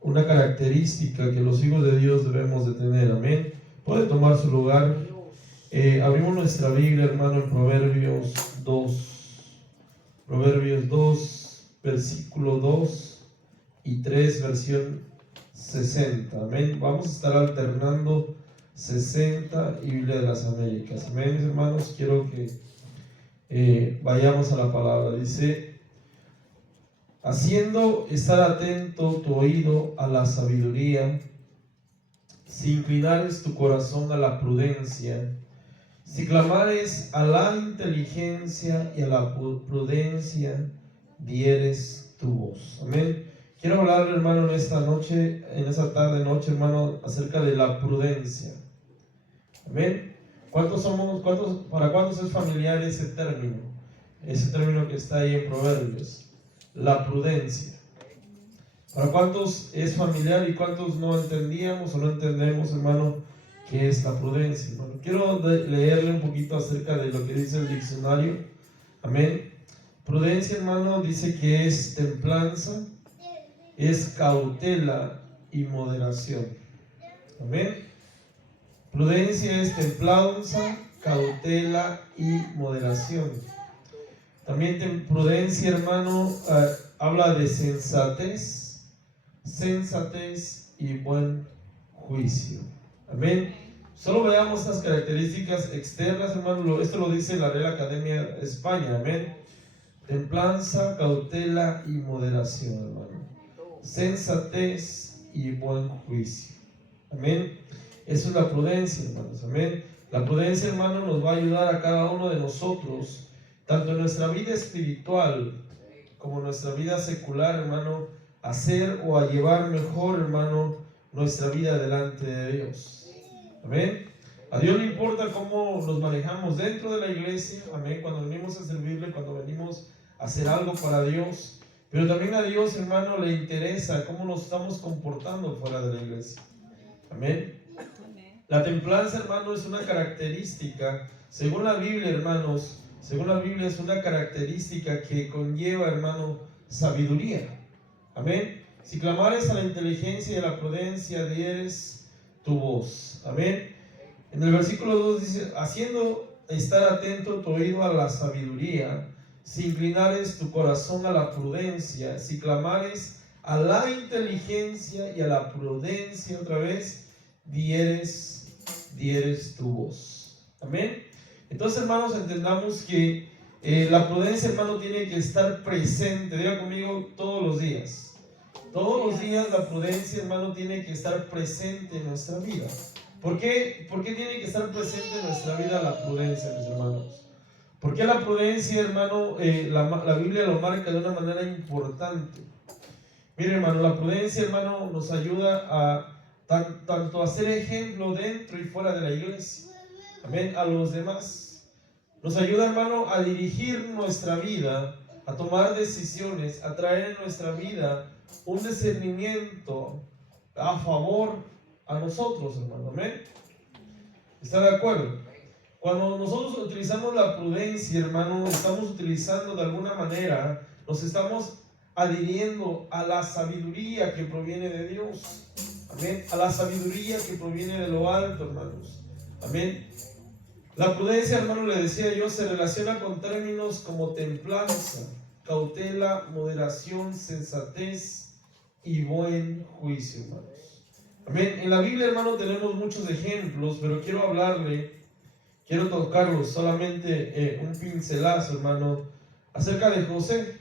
una característica que los hijos de Dios debemos de tener. Amén. Puede tomar su lugar. Abrimos nuestra Biblia, hermano, en Proverbios 2, versículo 2 y 3, versión 60. Amén. Vamos a estar alternando 60 y Biblia de las Américas. Amén, mis hermanos. Quiero que vayamos a la palabra. Dice: haciendo estar atento tu oído a la sabiduría, si inclinares tu corazón a la prudencia, si clamares a la inteligencia y a la prudencia, dieres tu voz. Amén. Quiero hablarle, hermano, en esta noche, en esta tarde, noche, hermano, acerca de la prudencia. Amén. ¿Para cuántos es familiar ese término? Ese término que está ahí en Proverbios, la prudencia. ¿Para cuántos es familiar y cuántos no entendíamos o no entendemos, hermano, qué es la prudencia, hermano? Quiero leerle un poquito acerca de lo que dice el diccionario. Amén. Prudencia, hermano, dice que es templanza, es cautela y moderación. Amén. Prudencia es templanza, cautela y moderación. También prudencia, hermano, habla de sensatez y buen juicio. Amén. Solo veamos estas características externas, hermano. Esto lo dice la Real Academia de España. Amén. Templanza, cautela y moderación, hermano. Sensatez y buen juicio. Amén. Eso es la prudencia, hermanos. Amén. La prudencia, hermano, nos va a ayudar a cada uno de nosotros, tanto en nuestra vida espiritual como en nuestra vida secular, hermano, a hacer o a llevar mejor, hermano, nuestra vida delante de Dios. Amén. A Dios le importa cómo nos manejamos dentro de la iglesia. Amén. Cuando venimos a servirle, cuando venimos a hacer algo para Dios. Pero también a Dios, hermano, le interesa cómo nos estamos comportando fuera de la iglesia. Amén. La templanza, hermano, es una característica, según la Biblia, hermanos, según la Biblia es una característica que conlleva, hermano, sabiduría. Amén. Si clamares a la inteligencia y a la prudencia, dieres tu voz. Amén. En el versículo 2 dice: haciendo estar atento tu oído a la sabiduría, si inclinares tu corazón a la prudencia, si clamares a la inteligencia y a la prudencia, otra vez, dieres tu voz. Amén. Entonces, hermanos, entendamos que la prudencia, hermano, tiene que estar presente. Diga conmigo: todos los días. Todos los días la prudencia, hermano, tiene que estar presente en nuestra vida. ¿Por qué tiene que estar presente en nuestra vida la prudencia, mis hermanos? Porque la prudencia, hermano, la Biblia lo marca de una manera importante. Mire, hermano, la prudencia, hermano, nos ayuda a tanto a ser ejemplo dentro y fuera de la iglesia. Amén. A los demás. Nos ayuda, hermano, a dirigir nuestra vida, a tomar decisiones, a traer en nuestra vida un discernimiento a favor a nosotros, hermano. Amén. ¿Está de acuerdo? Cuando nosotros utilizamos la prudencia, hermano, estamos utilizando de alguna manera, nos estamos adhiriendo a la sabiduría que proviene de Dios. Amén. A la sabiduría que proviene de lo alto, hermanos. Amén. La prudencia, hermano, le decía yo, se relaciona con términos como templanza, cautela, moderación, sensatez y buen juicio, hermanos. Amén. En la Biblia, hermano, tenemos muchos ejemplos, pero quiero tocarlos solamente un pincelazo, hermano, acerca de José.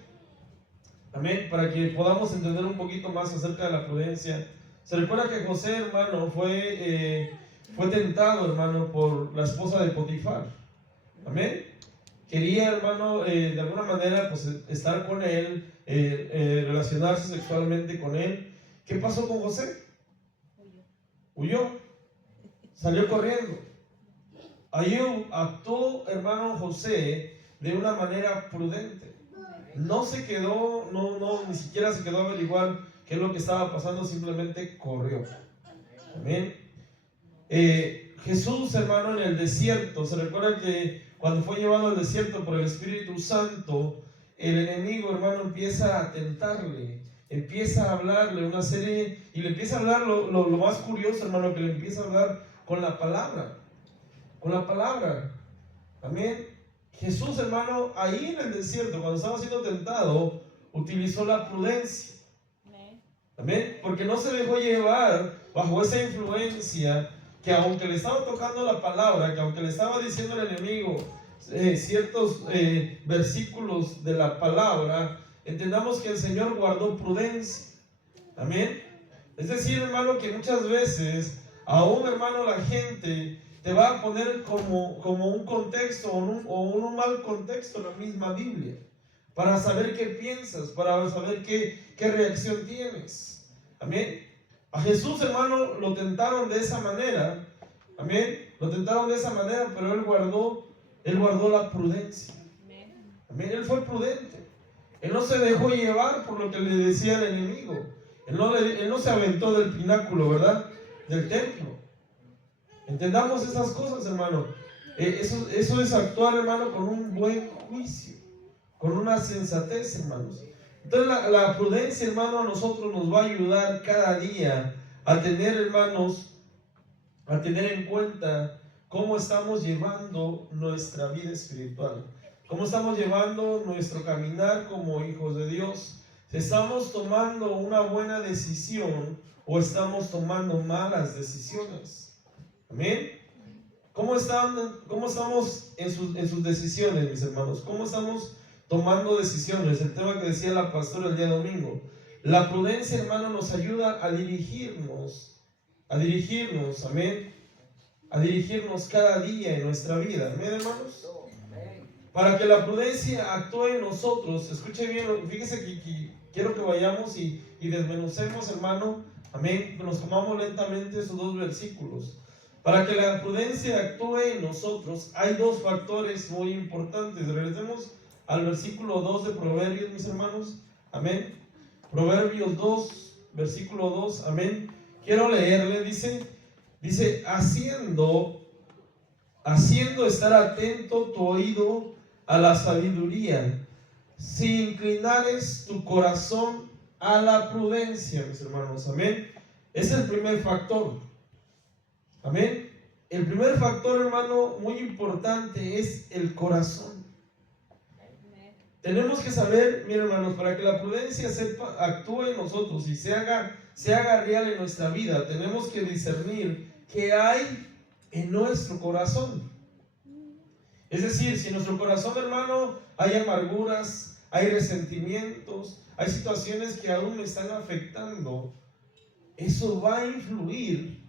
Amén. Para que podamos entender un poquito más acerca de la prudencia. Se recuerda que José, hermano, fue tentado, hermano, por la esposa de Potifar. Amén. Quería, hermano, de alguna manera, pues, estar con él, relacionarse sexualmente con él. ¿Qué pasó con José? Huyó. Salió corriendo. Ahí actuó, hermano, José de una manera prudente. No se quedó, ni siquiera se quedó a averiguar qué es lo que estaba pasando, simplemente corrió. Amén. Jesús, hermano, en el desierto, se recuerda que cuando fue llevado al desierto por el Espíritu Santo, el enemigo, hermano, empieza a tentarle, empieza a hablarle una serie, y le empieza a hablar lo más curioso, hermano, que le empieza a hablar con la palabra. Con la palabra. Amén. Jesús, hermano, ahí en el desierto, cuando estaba siendo tentado, utilizó la prudencia. Amén. Porque no se dejó llevar bajo esa influencia, que aunque le estaba tocando la palabra, que aunque le estaba diciendo al enemigo ciertos versículos de la palabra, entendamos que el Señor guardó prudencia. Amén. Es decir, hermano, que muchas veces, aún, hermano, la gente te va a poner como un contexto o un mal contexto en la misma Biblia, para saber qué piensas, para saber qué reacción tienes. Amén. A Jesús, hermano, lo tentaron de esa manera. Amén. Lo tentaron de esa manera, pero Él guardó la prudencia. Amén. Él fue prudente. Él no se dejó llevar por lo que le decía el enemigo. Él no se aventó del pináculo, ¿verdad? Del templo. Entendamos esas cosas, hermano. Eso es actuar, hermano, con un buen juicio, con una sensatez, hermanos. Entonces la prudencia, hermano, a nosotros nos va a ayudar cada día a tener, hermanos, a tener en cuenta cómo estamos llevando nuestra vida espiritual, cómo estamos llevando nuestro caminar como hijos de Dios. Si estamos tomando una buena decisión o estamos tomando malas decisiones. Amén. ¿Cómo estamos en sus decisiones, mis hermanos? ¿Cómo estamos tomando decisiones? El tema que decía la pastora el día domingo. La prudencia, hermano, nos ayuda a dirigirnos, amén, a dirigirnos cada día en nuestra vida, amén, hermanos. Para que la prudencia actúe en nosotros, escuche bien, fíjese que quiero que vayamos y desmenucemos, hermano, amén, que nos comamos lentamente esos dos versículos. Para que la prudencia actúe en nosotros, hay dos factores muy importantes. Regresemos al versículo 2 de Proverbios, mis hermanos. Amén. Proverbios 2, versículo 2. Amén. Quiero leerle, dice, haciendo estar atento tu oído a la sabiduría, si inclinares tu corazón a la prudencia, mis hermanos. Amén. Es el primer factor. Amén. El primer factor, hermano, muy importante es el corazón. Tenemos que saber, miren, hermanos, para que la prudencia actúe en nosotros y se haga real en nuestra vida, tenemos que discernir qué hay en nuestro corazón. Es decir, si en nuestro corazón, hermano, hay amarguras, hay resentimientos, hay situaciones que aún me están afectando, eso va a influir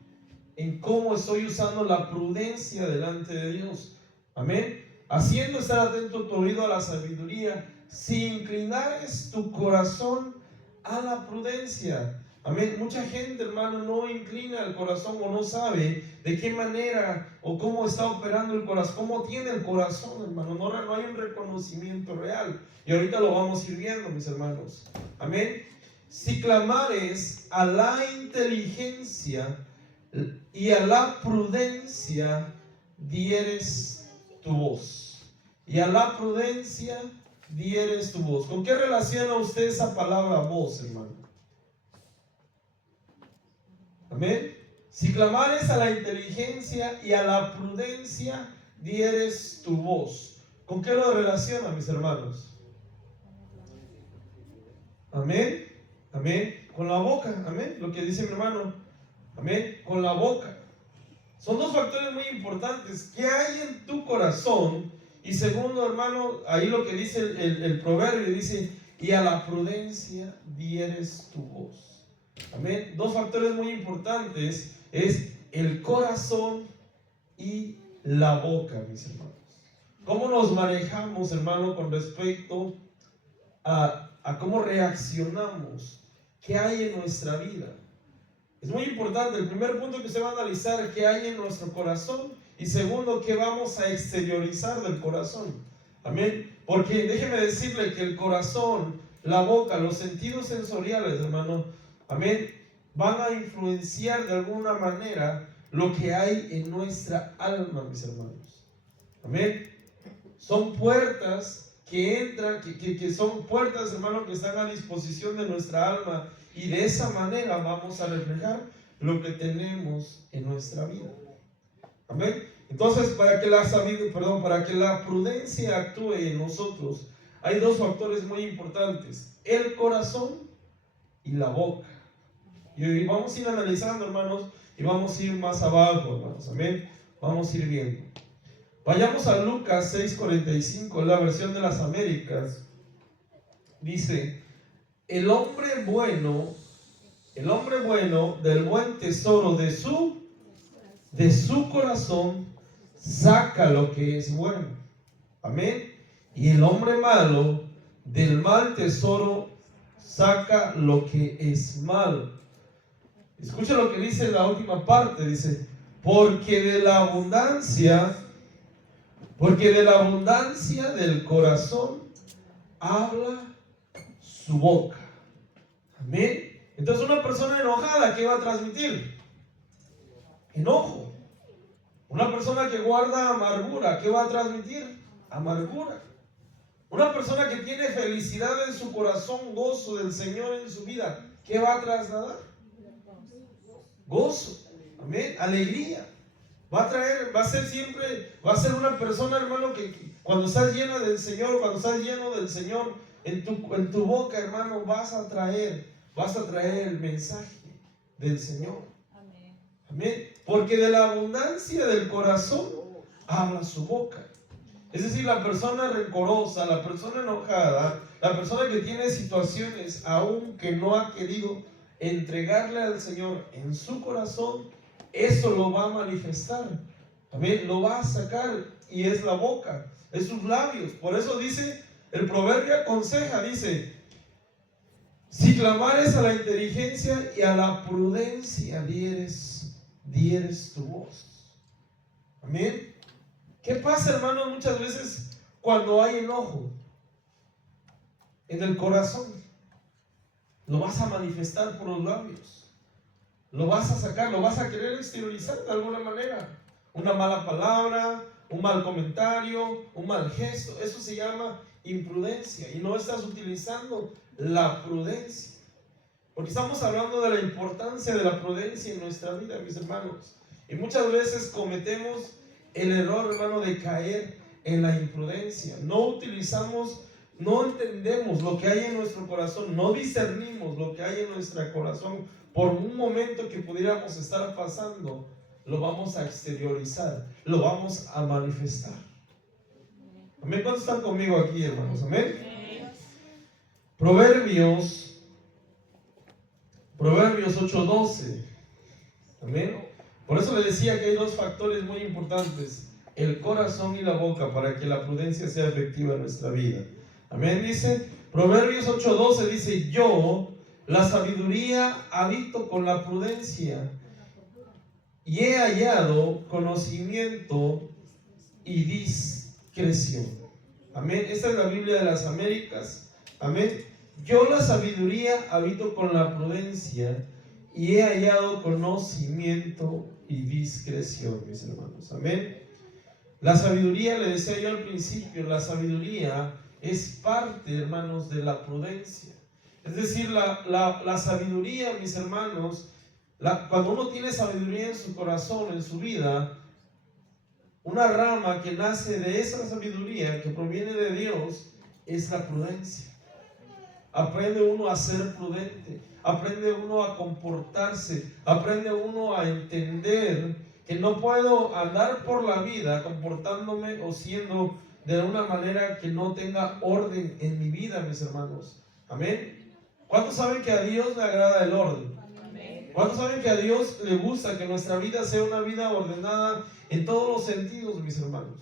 en cómo estoy usando la prudencia delante de Dios. Amén. Haciendo estar atento tu oído a la sabiduría, si inclinares tu corazón a la prudencia. Amén. Mucha gente, hermano, no inclina el corazón o no sabe de qué manera o cómo está operando el corazón, cómo tiene el corazón, hermano. No hay un reconocimiento real. Y ahorita lo vamos a ir viendo, mis hermanos. Amén. Si clamares a la inteligencia y a la prudencia dieres tu voz. Y a la prudencia dieres tu voz. ¿Con qué relaciona usted esa palabra voz, hermano? Amén. Si clamares a la inteligencia y a la prudencia dieres tu voz. ¿Con qué lo relaciona, mis hermanos? Amén. Amén. Con la boca. Amén. Lo que dice mi hermano. Amén, con la boca. Son dos factores muy importantes. ¿Qué hay en tu corazón? Y segundo, hermano, ahí lo que dice el proverbio, dice, y a la prudencia dieres tu voz. Amén. Dos factores muy importantes es el corazón y la boca, mis hermanos. ¿Cómo nos manejamos, hermano, con respecto a cómo reaccionamos? ¿Qué hay en nuestra vida? Es muy importante. El primer punto que se va a analizar, qué hay en nuestro corazón, y segundo, qué vamos a exteriorizar del corazón. Amén. Porque déjeme decirle que el corazón, la boca, los sentidos sensoriales, hermano, amén, van a influenciar de alguna manera lo que hay en nuestra alma, mis hermanos. Amén. Son puertas que entran, que son puertas, hermano, que están a disposición de nuestra alma, y de esa manera vamos a reflejar lo que tenemos en nuestra vida. Amén. Entonces, para que la prudencia actúe en nosotros, hay dos factores muy importantes: el corazón y la boca. Y vamos a ir analizando, hermanos, y vamos a ir más abajo, hermanos. Amén. Vamos a ir viendo. Vayamos a Lucas 6:45, la versión de las Américas. Dice: el hombre bueno del buen tesoro de su corazón saca lo que es bueno. Amén. Y el hombre malo del mal tesoro saca lo que es malo. Escucha lo que dice la última parte. Dice: porque de la abundancia del corazón habla su boca. Amén. Entonces, una persona enojada, ¿qué va a transmitir? Enojo. Una persona que guarda amargura, ¿qué va a transmitir? Amargura. Una persona que tiene felicidad en su corazón, gozo del Señor en su vida, ¿qué va a trasladar? Gozo. Amén. Alegría. Va a ser una persona, hermano, que cuando estás llena del Señor, cuando estás lleno del Señor, en tu boca, hermano, vas a traer el mensaje del Señor. Amén. Amén. Porque de la abundancia del corazón habla su boca. Es decir, la persona rencorosa, la persona enojada, la persona que tiene situaciones aún que no ha querido entregarle al Señor en su corazón, eso lo va a manifestar. Amén. Lo va a sacar, y es la boca, es sus labios. Por eso dice, el proverbio aconseja, dice: si clamares a la inteligencia y a la prudencia dieres tu voz. Amén. ¿Qué pasa, hermanos, muchas veces cuando hay enojo en el corazón? Lo vas a manifestar por los labios. Lo vas a sacar, lo vas a querer exteriorizar de alguna manera. Una mala palabra, un mal comentario, un mal gesto. Eso se llama imprudencia, y no estás utilizando la prudencia. Porque estamos hablando de la importancia de la prudencia en nuestra vida, mis hermanos. Y muchas veces cometemos el error, hermano, de caer en la imprudencia. No entendemos lo que hay en nuestro corazón, no discernimos lo que hay en nuestro corazón. Por un momento que pudiéramos estar pasando, lo vamos a exteriorizar, lo vamos a manifestar. Amén. ¿Cuántos están conmigo aquí, hermanos? Amén. Proverbios 8:12. Amén. Por eso le decía que hay dos factores muy importantes: el corazón y la boca, para que la prudencia sea efectiva en nuestra vida. Amén. Dice Proverbios 8:12, dice: yo, la sabiduría, habito con la prudencia, y he hallado conocimiento y discreción. Amén. Esta es la Biblia de las Américas. Amén. Yo, la sabiduría, habito con la prudencia, y he hallado conocimiento y discreción, mis hermanos. Amén. La sabiduría, le decía yo al principio, la sabiduría es parte, hermanos, de la prudencia. Es decir, la sabiduría, mis hermanos, cuando uno tiene sabiduría en su corazón, en su vida, una rama que nace de esa sabiduría que proviene de Dios es la prudencia. Aprende uno a ser prudente, aprende uno a comportarse, aprende uno a entender que no puedo andar por la vida comportándome o siendo de una manera que no tenga orden en mi vida, mis hermanos. Amén. ¿Cuántos saben que a Dios le agrada el orden? Amén. ¿Cuántos saben que a Dios le gusta que nuestra vida sea una vida ordenada en todos los sentidos, mis hermanos?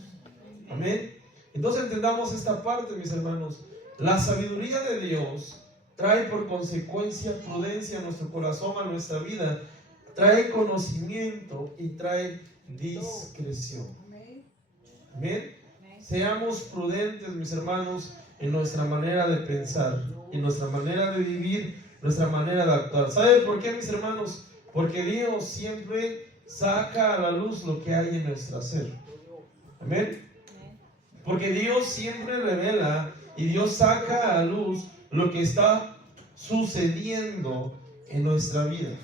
Amén. Entonces entendamos esta parte, mis hermanos. La sabiduría de Dios trae por consecuencia prudencia a nuestro corazón, a nuestra vida. Trae conocimiento y trae discreción. Amén. Seamos prudentes, mis hermanos, en nuestra manera de pensar, en nuestra manera de vivir, nuestra manera de actuar. ¿Sabe por qué, mis hermanos? Porque Dios siempre saca a la luz lo que hay en nuestro ser. Amén. Porque Dios siempre revela y Dios saca a luz lo que está sucediendo en nuestra vida.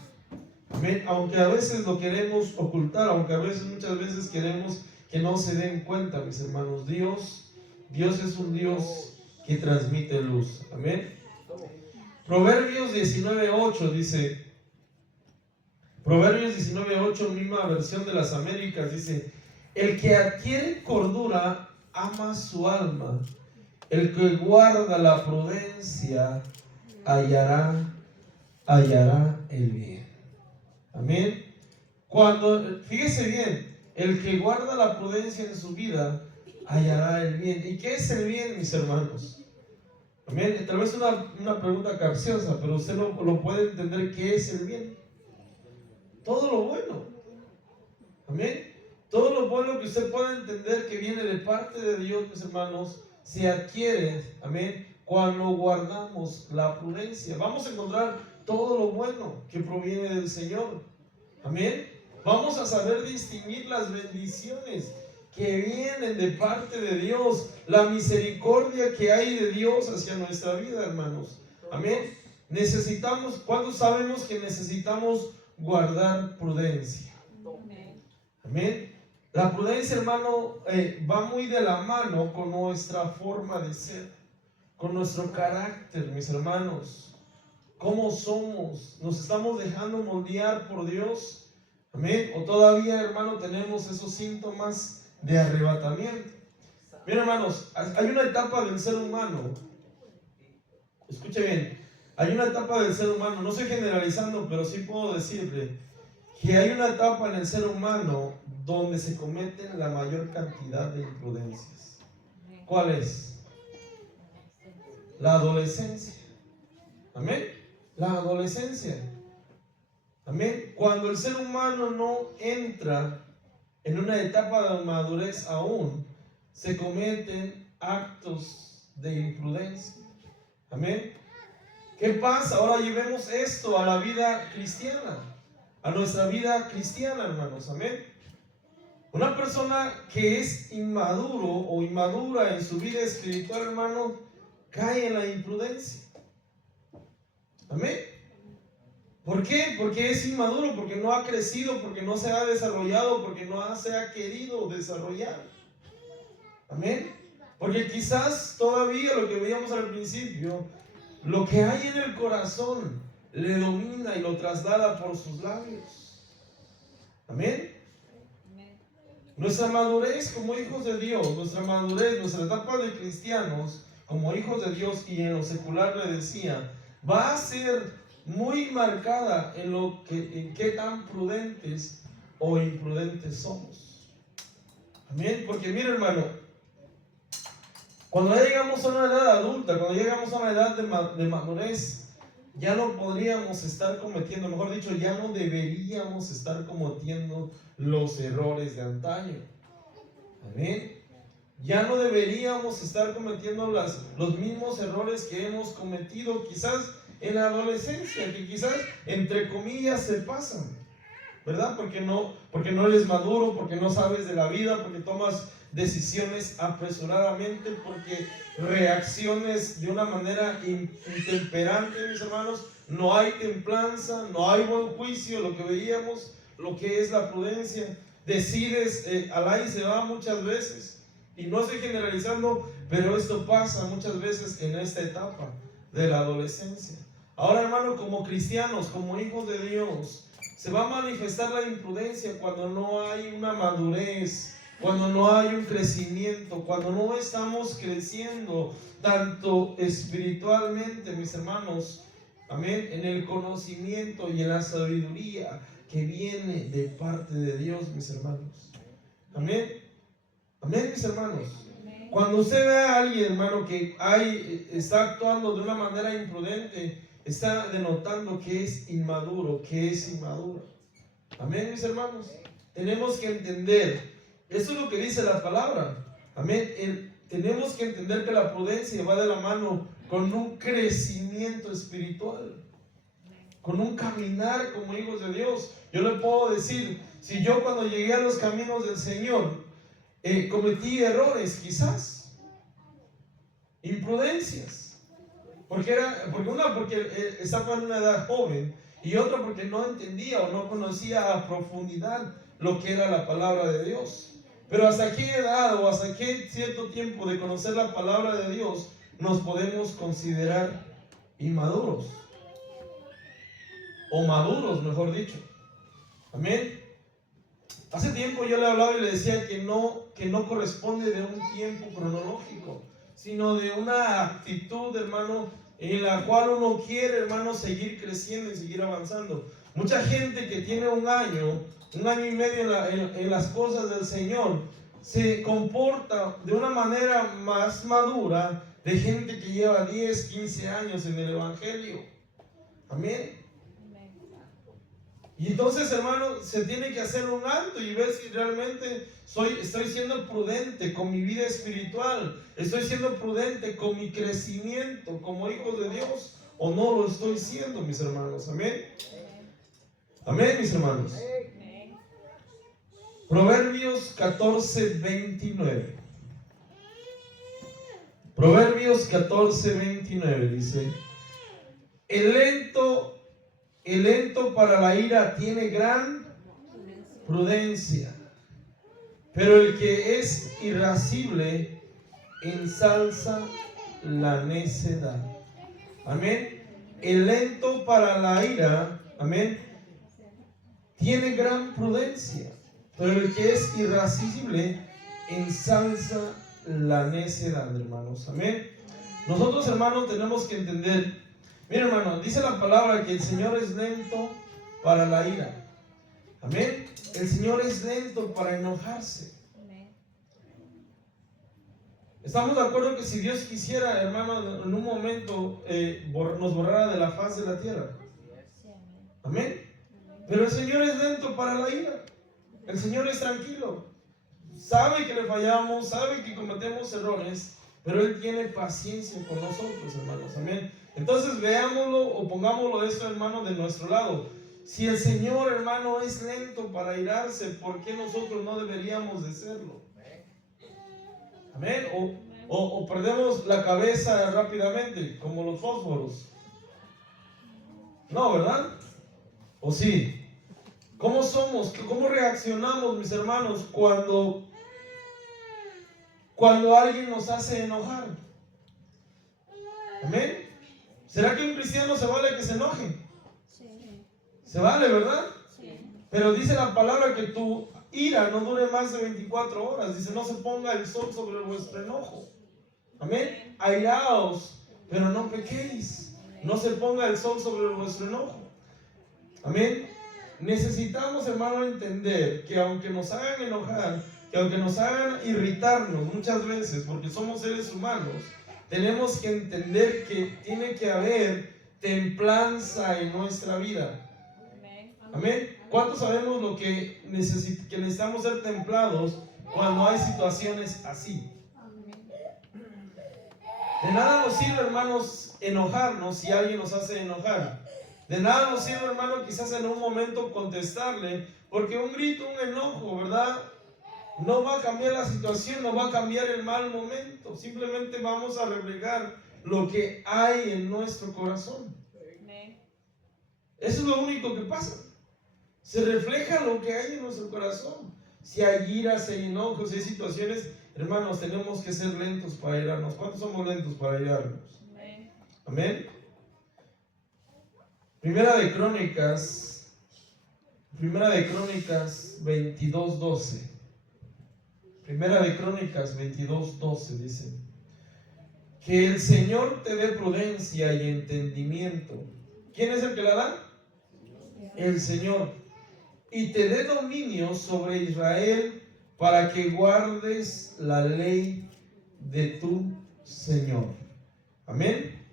Amén. Aunque a veces lo queremos ocultar, aunque a veces, muchas veces queremos que no se den cuenta, mis hermanos, Dios es un Dios que transmite luz. Amén. Proverbios 19:8 dice, Proverbios 19:8, misma versión de las Américas, dice: el que adquiere cordura ama su alma, el que guarda la prudencia hallará el bien. Amén. Fíjese bien, el que guarda la prudencia en su vida hallará el bien. ¿Y qué es el bien, mis hermanos? Amén. Tal vez una pregunta capciosa, pero usted lo puede entender. ¿Qué es el bien? Todo lo bueno. Amén. Todo lo bueno que usted pueda entender que viene de parte de Dios, mis hermanos, se adquiere, amén, cuando guardamos la prudencia. Vamos a encontrar todo lo bueno que proviene del Señor. Amén. Vamos a saber distinguir las bendiciones que vienen de parte de Dios, la misericordia que hay de Dios hacia nuestra vida, hermanos. Amén. ¿Cuándo sabemos que necesitamos guardar prudencia? Amén. La prudencia, hermano, va muy de la mano con nuestra forma de ser, con nuestro carácter, mis hermanos. ¿Cómo somos? ¿Nos estamos dejando moldear por Dios? Amén. ¿O todavía, hermano, tenemos esos síntomas de arrebatamiento? Bien, hermanos, hay una etapa del ser humano. Escuche bien. Hay una etapa del ser humano, no estoy generalizando, pero sí puedo decirle que hay una etapa en el ser humano donde se cometen la mayor cantidad de imprudencias. ¿Cuál es? La adolescencia. Amén. La adolescencia. Amén. Cuando el ser humano no entra en una etapa de madurez aún, se cometen actos de imprudencia. Amén. ¿Qué pasa? Ahora llevemos esto a la vida cristiana, a nuestra vida cristiana, hermanos. Amén. Una persona que es inmaduro o inmadura en su vida espiritual, hermano, cae en la imprudencia. Amén. ¿Por qué? Porque es inmaduro, porque no ha crecido, porque no se ha desarrollado, porque no se ha querido desarrollar. Amén. Porque quizás todavía lo que veíamos al principio, lo que hay en el corazón le domina y lo traslada por sus labios. Amén. Nuestra madurez como hijos de Dios, nuestra madurez, nuestra etapa de cristianos como hijos de Dios, y en lo secular le decía, va a ser muy marcada en qué tan prudentes o imprudentes somos. Amén. Porque mire, hermano, cuando ya llegamos a una edad adulta, cuando llegamos a una edad de madurez, ya no podríamos estar cometiendo, mejor dicho, ya no deberíamos estar cometiendo los errores de antaño. Amén. Ya no deberíamos estar cometiendo los mismos errores que hemos cometido quizás en la adolescencia, que quizás entre comillas se pasan, ¿verdad? Porque no eres maduro, porque no sabes de la vida, porque tomas decisiones apresuradamente, porque reacciones de una manera intemperante, mis hermanos. No hay templanza, no hay buen juicio, lo que veíamos, lo que es la prudencia. Decides, al y se va muchas veces. Y no estoy generalizando, pero esto pasa muchas veces en esta etapa de la adolescencia. Ahora, hermano, como cristianos, como hijos de Dios, se va a manifestar la imprudencia cuando no hay una madurez, cuando no hay un crecimiento, cuando no estamos creciendo tanto espiritualmente, mis hermanos, amén, en el conocimiento y en la sabiduría que viene de parte de Dios, mis hermanos. Amén. Amén, mis hermanos. Cuando usted ve a alguien, hermano, que está actuando de una manera imprudente, está denotando que es inmaduro, que es inmadura. Amén, mis hermanos. Tenemos que entender, eso es lo que dice la palabra. Amén. Tenemos que entender que la prudencia va de la mano con un crecimiento espiritual, con un caminar como hijos de Dios. Yo le puedo decir, si yo cuando llegué a los caminos del Señor cometí errores, quizás. imprudencias. Porque estaba en una edad joven, y otra porque no entendía o no conocía a profundidad lo que era la palabra de Dios. Pero hasta qué edad o hasta qué cierto tiempo de conocer la palabra de Dios nos podemos considerar inmaduros, o maduros, mejor dicho. Amén. Hace tiempo yo le hablaba y le decía que no corresponde de un tiempo cronológico, sino de una actitud, hermano, en la cual uno quiere, hermano, seguir creciendo y seguir avanzando. Mucha gente que tiene un año y medio en las cosas del Señor, se comporta de una manera más madura de gente que lleva 10, 15 años en el Evangelio. Amén. Y entonces, hermano, se tiene que hacer un alto y ver si realmente estoy siendo prudente con mi vida espiritual, estoy siendo prudente con mi crecimiento como hijo de Dios, o no lo estoy siendo, mis hermanos. Amén. Amén, mis hermanos. Proverbios 14:29. Proverbios 14:29 dice: el lento para la ira tiene gran prudencia, pero el que es irascible ensalza la necedad. Amén. El lento para la ira, amén, tiene gran prudencia, pero el que es irascible ensalza la necedad, hermanos. Amén. Nosotros, hermanos, tenemos que entender. Mira, hermano, dice la palabra que el Señor es lento para la ira. Amén. El Señor es lento para enojarse. Estamos de acuerdo que si Dios quisiera, hermano, en un momento nos borrara de la faz de la tierra. Amén. Pero el Señor es lento para la ira. El Señor es tranquilo. Sabe que le fallamos, sabe que cometemos errores, pero Él tiene paciencia con nosotros, hermanos. Amén. Entonces veámoslo o pongámoslo esto, hermano, de nuestro lado. Si el Señor, hermano, es lento para irarse, ¿por qué nosotros no deberíamos de serlo? Amén. O perdemos la cabeza rápidamente, como los fósforos. No, ¿verdad? ¿O sí? ¿Cómo somos? ¿Cómo reaccionamos, mis hermanos, cuando alguien nos hace enojar? Amén. ¿Será que un cristiano se vale que se enoje? Sí. Se vale, ¿verdad? Sí. Pero dice la palabra que tu ira no dure más de 24 horas. Dice: no se ponga el sol sobre vuestro enojo. Amén. Airaos, pero no pequéis. No se ponga el sol sobre vuestro enojo. Amén. Necesitamos, hermano, entender que aunque nos hagan enojar, que aunque nos hagan irritarnos muchas veces, porque somos seres humanos, tenemos que entender que tiene que haber templanza en nuestra vida. Amén. ¿Cuántos sabemos lo que necesitamos ser templados cuando hay situaciones así? De nada nos sirve, hermanos, enojarnos si alguien nos hace enojar. De nada nos sirve, hermano, quizás en un momento contestarle, porque un grito, un enojo, ¿verdad?, no va a cambiar la situación, no va a cambiar el mal momento. Simplemente vamos a reflejar lo que hay en nuestro corazón. Eso es lo único que pasa. Se refleja lo que hay en nuestro corazón. Si hay ira, si hay enojos, si hay situaciones, hermanos, tenemos que ser lentos para irarnos. ¿Cuántos somos lentos para irarnos? Amén. Primera de Crónicas 22:12. Primera de Crónicas 22:12 dice: que el Señor te dé prudencia y entendimiento. ¿Quién es el que la da? El Señor. Y te dé dominio sobre Israel para que guardes la ley de tu Señor. Amén.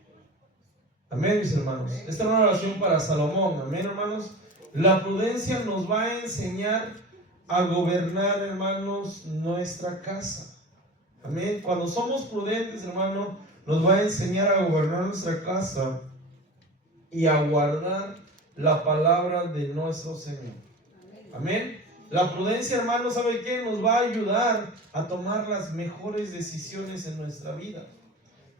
Amén, mis hermanos. Esta es una oración para Salomón. Amén, hermanos. La prudencia nos va a enseñar a gobernar, hermanos, nuestra casa. Amén. Cuando somos prudentes, hermano, nos va a enseñar a gobernar nuestra casa y a guardar la palabra de nuestro Señor. Amén. La prudencia, hermano, ¿sabe qué? Nos va a ayudar a tomar las mejores decisiones en nuestra vida.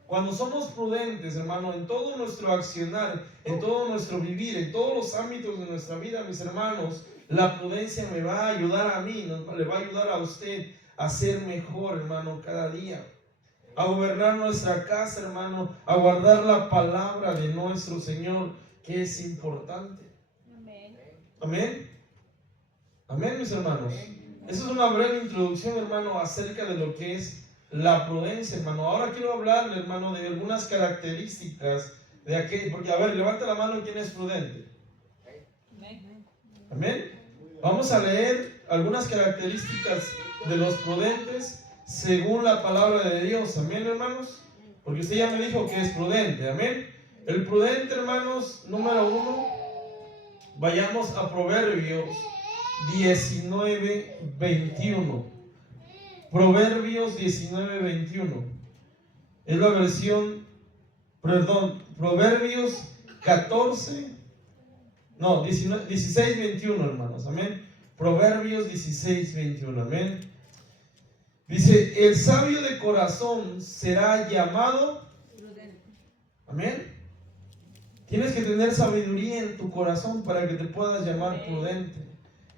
Cuando somos prudentes, hermano, en todo nuestro accionar, en todo nuestro vivir, en todos los ámbitos de nuestra vida, mis hermanos, la prudencia me va a ayudar a mí, le va a ayudar a usted a ser mejor, hermano, cada día. A gobernar nuestra casa, hermano, a guardar la palabra de nuestro Señor, que es importante. Amén. Amén. Amén, mis hermanos. Esa es una breve introducción, hermano, acerca de lo que es la prudencia, hermano. Ahora quiero hablarle, hermano, de algunas características de aquel, porque, a ver, levanta la mano quien es prudente. Amén. Vamos a leer algunas características de los prudentes según la palabra de Dios. Amén, hermanos. Porque usted ya me dijo que es prudente. Amén. El prudente, hermanos, número 1, vayamos a Proverbios 19:21. Proverbios 19:21. Es la versión, Proverbios 16:21, hermanos. Amén. Proverbios 16:21. Amén. Dice, el sabio de corazón será llamado prudente. Amén. Tienes que tener sabiduría en tu corazón para que te puedas llamar prudente.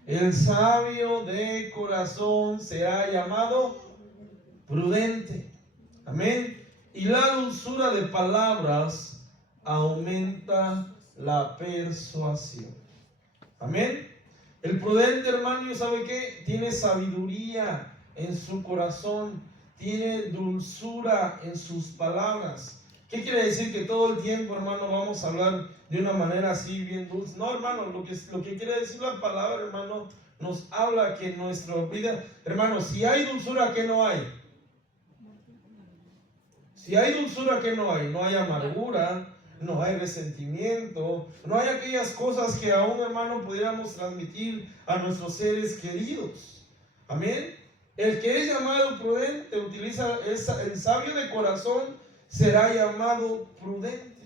El sabio de corazón será llamado prudente. Amén. Y la dulzura de palabras aumenta la persuasión. Amén. El prudente, hermano, ¿sabe qué? Tiene sabiduría en su corazón, tiene dulzura en sus palabras. ¿Qué quiere decir? Que todo el tiempo, hermano, vamos a hablar de una manera así bien dulce. No, hermano, lo que quiere decir la palabra, hermano, nos habla que en nuestra vida, hermano, si hay dulzura, ¿qué no hay? Si hay dulzura, ¿qué no hay? No hay amargura, no hay resentimiento, no hay aquellas cosas que aún, hermano, pudiéramos transmitir a nuestros seres queridos. Amén. El que es llamado prudente utiliza el sabio de corazón será llamado prudente.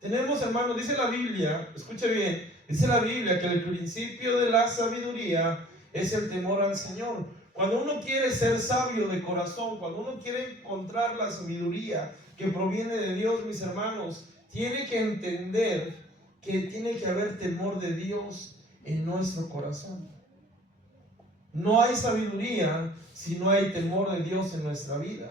Tenemos, hermanos, dice la Biblia, escuche bien, dice la Biblia que el principio de la sabiduría es el temor al Señor. Cuando uno quiere ser sabio de corazón, cuando uno quiere encontrar la sabiduría que proviene de Dios, mis hermanos, tiene que entender que tiene que haber temor de Dios en nuestro corazón. No hay sabiduría si no hay temor de Dios en nuestra vida.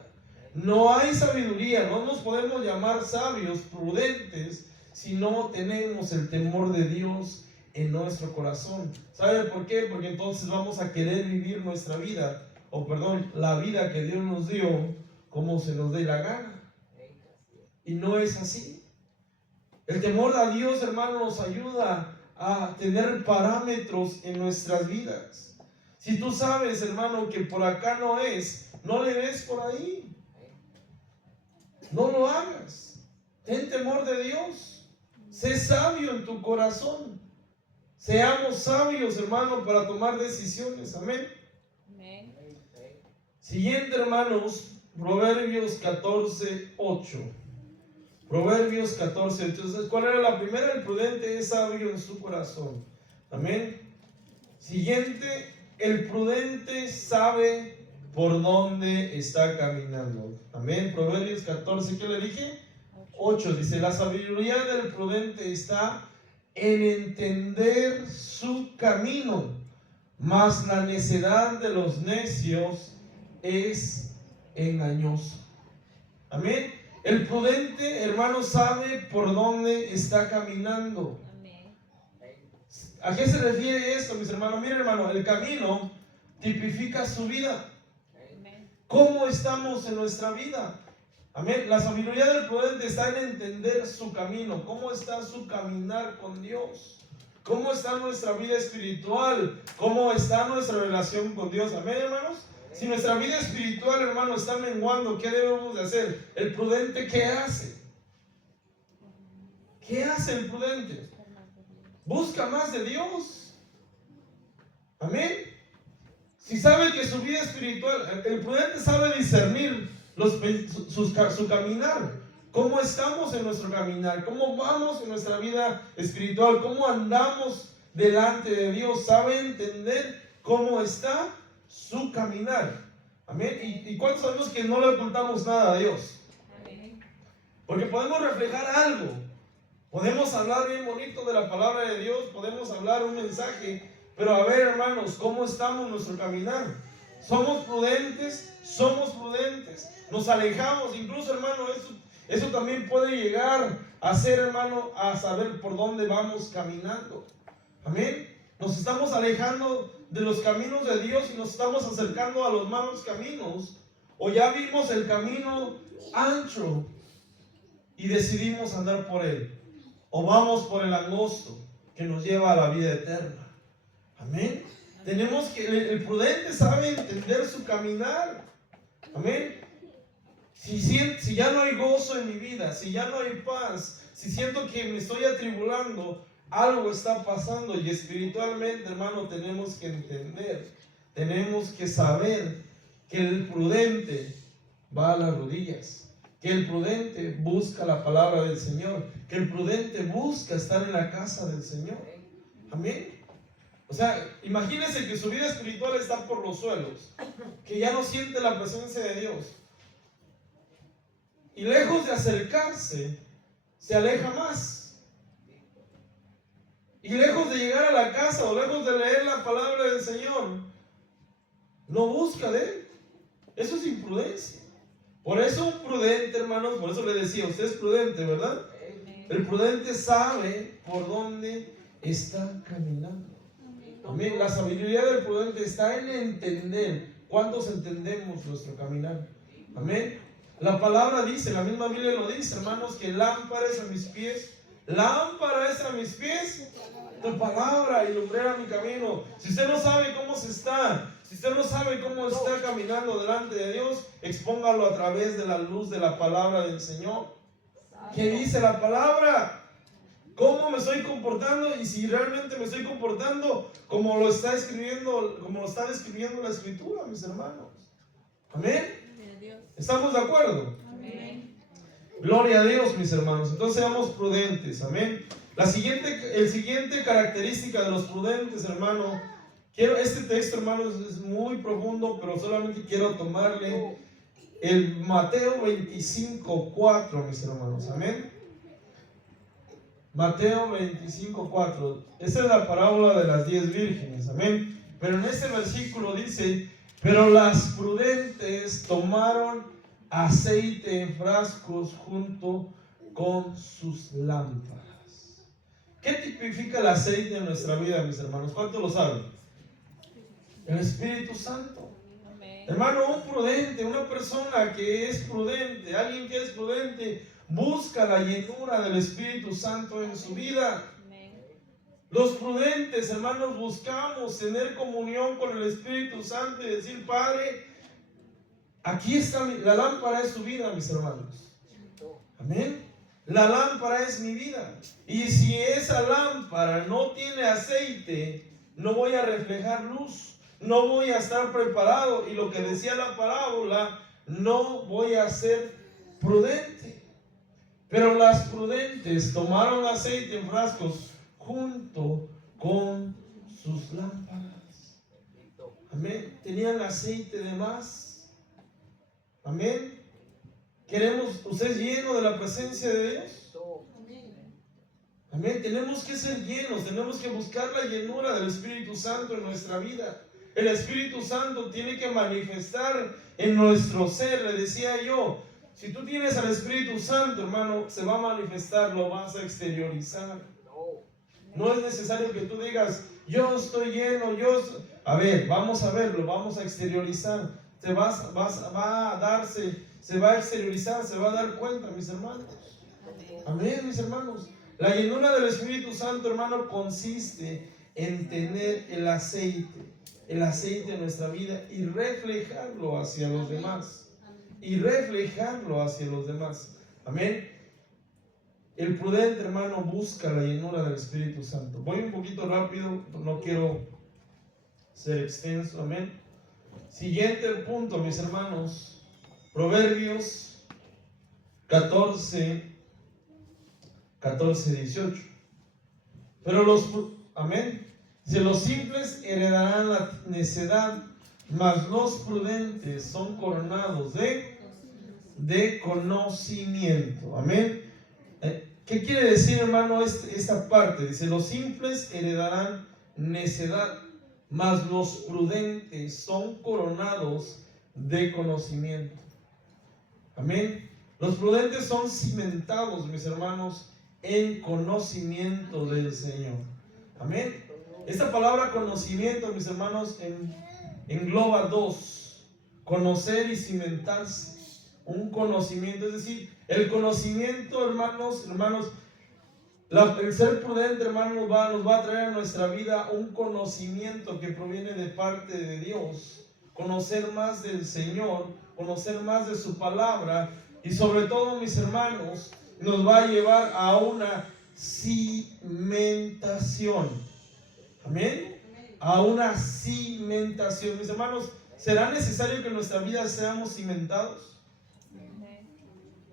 No hay sabiduría, no nos podemos llamar sabios, prudentes, si no tenemos el temor de Dios en nuestro corazón. ¿Sabe por qué? Porque entonces vamos a querer vivir nuestra vida, la vida que Dios nos dio, como se nos dé la gana. Y no es así. El temor a Dios, hermano, nos ayuda a tener parámetros en nuestras vidas. Si tú sabes, hermano, que por acá no es, no le des por ahí. No lo hagas. Ten temor de Dios. Sé sabio en tu corazón. Seamos sabios, hermano, para tomar decisiones. Amén. Amén. Siguiente, hermanos, Proverbios 14:8. Proverbios 14:8. Entonces, ¿cuál era la primera? El prudente es sabio en su corazón. Amén. Siguiente, el prudente sabe por dónde está caminando. Amén. Proverbios 14, ¿qué le dije? 8. Dice, la sabiduría del prudente está en entender su camino, mas la necedad de los necios es engañosa. Amén. El prudente, hermano, sabe por dónde está caminando. ¿A qué se refiere esto, mis hermanos? Miren, hermano, el camino tipifica su vida. ¿Cómo estamos en nuestra vida? Amén. La sabiduría del prudente está en entender su camino. ¿Cómo está su caminar con Dios? ¿Cómo está nuestra vida espiritual? ¿Cómo está nuestra relación con Dios? Amén, hermanos. Si nuestra vida espiritual, hermano, está menguando, ¿qué debemos de hacer? El prudente, ¿qué hace? ¿Qué hace el prudente? Busca más de Dios. Amén. Si sabe que su vida espiritual, el prudente sabe discernir su caminar. ¿Cómo estamos en nuestro caminar? ¿Cómo vamos en nuestra vida espiritual? ¿Cómo andamos delante de Dios? Sabe entender cómo está su caminar. Amén. ¿Y cuántos sabemos que no le ocultamos nada a Dios? Amén. Porque podemos reflejar algo. Podemos hablar bien bonito de la palabra de Dios, podemos hablar un mensaje, pero a ver, hermanos, ¿cómo estamos en nuestro caminar? ¿Somos prudentes? Nos alejamos, incluso, hermano, eso también puede llegar a ser, hermano, a saber por dónde vamos caminando. Amén. Nos estamos alejando de los caminos de Dios y nos estamos acercando a los malos caminos. O ya vimos el camino ancho y decidimos andar por él. O vamos por el angosto que nos lleva a la vida eterna. Amén. Tenemos que, el prudente sabe entender su caminar. Amén. Si ya no hay gozo en mi vida, si ya no hay paz, si siento que me estoy atribulando, algo está pasando. Y espiritualmente, hermano, tenemos que entender, tenemos que saber que el prudente va a las rodillas, que el prudente busca la palabra del Señor, que el prudente busca estar en la casa del Señor. Amén. O sea, imagínense que su vida espiritual está por los suelos, que ya no siente la presencia de Dios. Y lejos de acercarse, se aleja más. Y lejos de llegar a la casa o lejos de leer la palabra del Señor, no busca de Él. Eso es imprudencia. Por eso un prudente, hermanos, por eso le decía, usted es prudente, ¿verdad? El prudente sabe por dónde está caminando. Amén. La sabiduría del prudente está en entender. ¿Cuántos entendemos nuestro caminar? Amén. La palabra dice, la misma Biblia lo dice, hermanos, que lámpara es a mis pies tu palabra y lumbrera mi camino. Si usted no sabe cómo se está, si usted no sabe cómo está caminando delante de Dios, expóngalo a través de la luz de la palabra del Señor. ¿Qué dice la palabra? ¿Cómo me estoy comportando? Y si realmente me estoy comportando como lo está escribiendo, como lo está describiendo la Escritura, mis hermanos. Amén. ¿Estamos de acuerdo? Amén. Gloria a Dios, mis hermanos. Entonces seamos prudentes. Amén. El siguiente característica de los prudentes, hermano. Este texto, hermanos, es muy profundo, pero solamente quiero tomarle el Mateo 25:4, mis hermanos. Amén. Mateo 25:4. Esta es la parábola de las 10 vírgenes. Amén. Pero en este versículo dice: pero las prudentes tomaron aceite en frascos junto con sus lámparas. ¿Qué tipifica el aceite en nuestra vida, mis hermanos? ¿Cuántos lo saben? El Espíritu Santo. Amén. Hermano, un prudente, una persona que es prudente, alguien que es prudente, busca la llenura del Espíritu Santo en su vida. Los prudentes, hermanos, buscamos tener comunión con el Espíritu Santo y decir: Padre, aquí está la lámpara es tu vida, mis hermanos. Amén. La lámpara es mi vida. Y si esa lámpara no tiene aceite, no voy a reflejar luz, no voy a estar preparado. Y lo que decía la parábola, no voy a ser prudente. Pero las prudentes tomaron aceite en frascos junto con sus lámparas. Amén. Tenían aceite de más. Amén. ¿Usted es lleno de la presencia de Dios? Amén. Tenemos que ser llenos, tenemos que buscar la llenura del Espíritu Santo en nuestra vida. El Espíritu Santo tiene que manifestar en nuestro ser. Le decía yo, si tú tienes al Espíritu Santo, hermano, se va a manifestar, lo vas a exteriorizar. No es necesario que tú digas: yo estoy lleno, A ver, vamos a verlo, vamos a exteriorizar. Se va a exteriorizar, se va a dar cuenta, mis hermanos. Amén, mis hermanos. La llenura del Espíritu Santo, hermano, consiste en tener el aceite en nuestra vida y reflejarlo hacia los demás. Amén. El prudente, hermano, busca la llenura del Espíritu Santo. Voy un poquito rápido, no quiero ser extenso. Amén. Siguiente punto, mis hermanos. Proverbios 14:18. Pero amén. Dice: los simples heredarán la necedad, mas los prudentes son coronados de de conocimiento. Amén. ¿Qué quiere decir, hermano, esta parte? Dice, los simples heredarán necedad, mas los prudentes son coronados de conocimiento. Amén. Los prudentes son cimentados, mis hermanos, en conocimiento del Señor. Amén. Esta palabra conocimiento, mis hermanos, engloba dos: conocer y cimentarse. Un conocimiento, es decir, el conocimiento, hermanos, el ser prudente, hermanos, nos va a traer a nuestra vida un conocimiento que proviene de parte de Dios. Conocer más del Señor, conocer más de su palabra, y sobre todo, mis hermanos, nos va a llevar a una cimentación. Amén. A una cimentación. Mis hermanos, ¿será necesario que en nuestra vida seamos cimentados?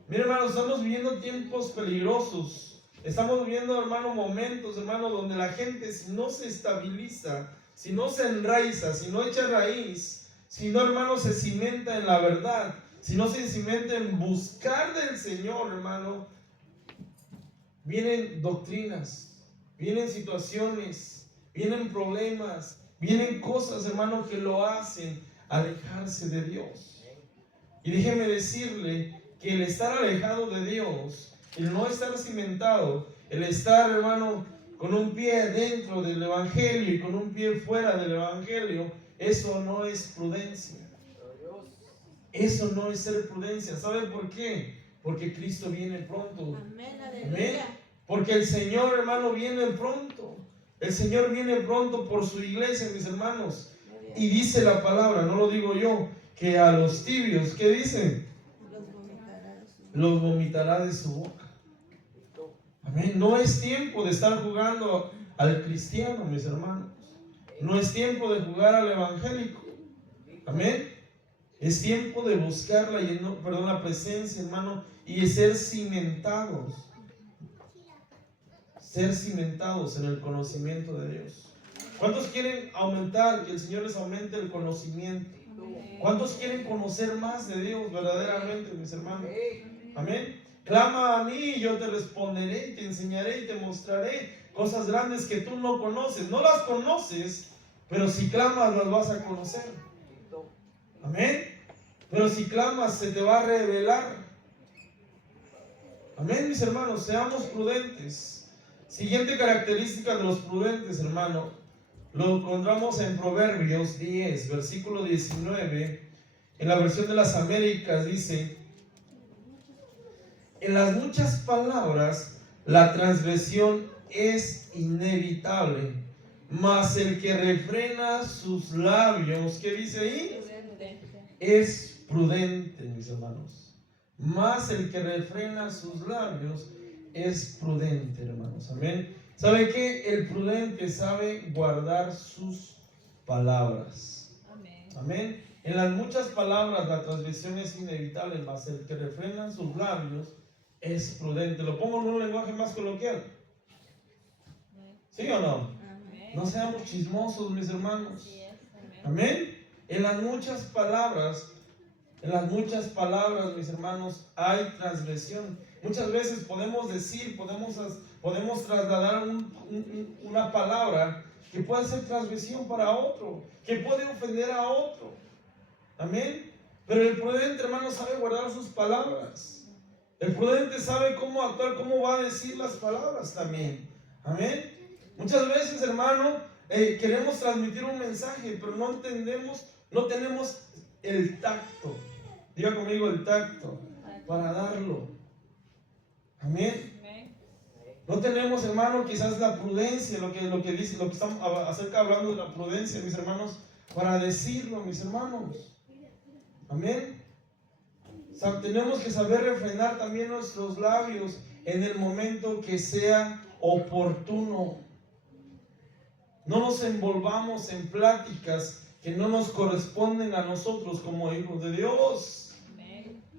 Miren, hermanos, estamos viviendo tiempos peligrosos. Estamos viviendo, hermano, momentos, hermano, donde la gente, si no se estabiliza, si no se enraiza, si no echa raíz, si no, hermano, se cimenta en la verdad, si no se cimenta en buscar del Señor, hermano, vienen doctrinas, vienen situaciones, vienen problemas, vienen cosas, hermano, que lo hacen alejarse de Dios. Y déjeme decirle que el estar alejado de Dios, el no estar cimentado, el estar, hermano, con un pie dentro del Evangelio y con un pie fuera del Evangelio, eso no es prudencia. Eso no es ser prudencia. ¿Sabe por qué? Porque Cristo viene pronto. Amén. Porque el Señor, hermano, viene pronto. El Señor viene pronto por su iglesia, mis hermanos. Y dice la palabra, no lo digo yo, que a los tibios, ¿qué dicen? Los vomitará de su boca. Amén. No es tiempo de estar jugando al cristiano, mis hermanos. No es tiempo de jugar al evangélico. Amén. Es tiempo de buscar la presencia, hermano, y de ser cimentados. Ser cimentados en el conocimiento de Dios. ¿Cuántos quieren aumentar, que el Señor les aumente el conocimiento? ¿Cuántos quieren conocer más de Dios verdaderamente, mis hermanos? Amén. Clama a mí y yo te responderé y te enseñaré y te mostraré cosas grandes que tú no conoces. No las conoces, pero si clamas las vas a conocer. Amén. Pero si clamas se te va a revelar. Amén, mis hermanos. Seamos prudentes. Siguiente característica de los prudentes, hermano, lo encontramos en Proverbios 10, versículo 19. En la versión de las Américas dice: en las muchas palabras la transgresión es inevitable, mas el que refrena sus labios, ¿qué dice ahí? Es prudente, mis hermanos. Mas el que refrena sus labios es prudente, hermanos. Amén. ¿Sabe qué? El prudente sabe guardar sus palabras. Amén. En las muchas palabras la transgresión es inevitable, mas el que refrena sus labios es prudente. Lo pongo en un lenguaje más coloquial. ¿Sí o no? Amén. No seamos chismosos, mis hermanos. Amén. En las muchas palabras, mis hermanos, hay transgresión. Muchas veces podemos decir, podemos trasladar una palabra que puede ser transgresión para otro, que puede ofender a otro. Amén. Pero el prudente, hermano, sabe guardar sus palabras. El prudente sabe cómo actuar, cómo va a decir las palabras también. Amén. Muchas veces, hermano, queremos transmitir un mensaje, pero no entendemos, no tenemos el tacto. Diga conmigo, el tacto para darlo. Amén. No tenemos, hermano, quizás la prudencia, lo que dice, lo que estamos hablando de la prudencia, mis hermanos, para decirlo, mis hermanos. Amén. O sea, tenemos que saber refrenar también nuestros labios en el momento que sea oportuno. No nos envolvamos en pláticas que no nos corresponden a nosotros como hijos de Dios.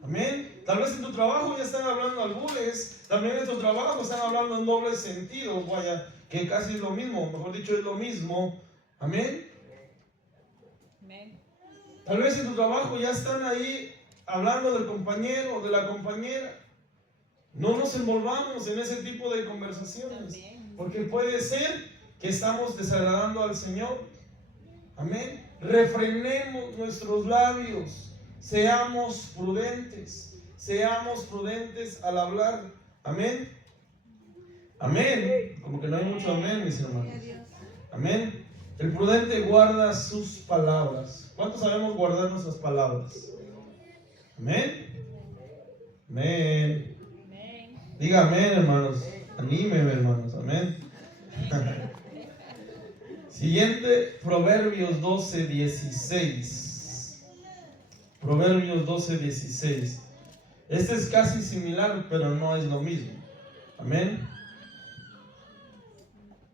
Amén. Tal vez en tu trabajo ya están hablando albures, también en tu trabajo están hablando en doble sentido, vaya, que casi es lo mismo, mejor dicho, es lo mismo. Amén. Tal vez en tu trabajo ya están ahí hablando del compañero o de la compañera. No nos envolvamos en ese tipo de conversaciones, porque puede ser que estamos desagradando al Señor. Amén. Refrenemos nuestros labios, seamos prudentes al hablar. Amén. Amén. Como que no hay mucho amén, mis hermanos. Amén. El prudente guarda sus palabras. ¿Cuántos sabemos guardar nuestras palabras? Amén. Amén. Diga amén, hermanos. Anímeme, hermanos. Amén. Siguiente, Proverbios 12:16. Proverbios 12:16. Este es casi similar, pero no es lo mismo. Amén.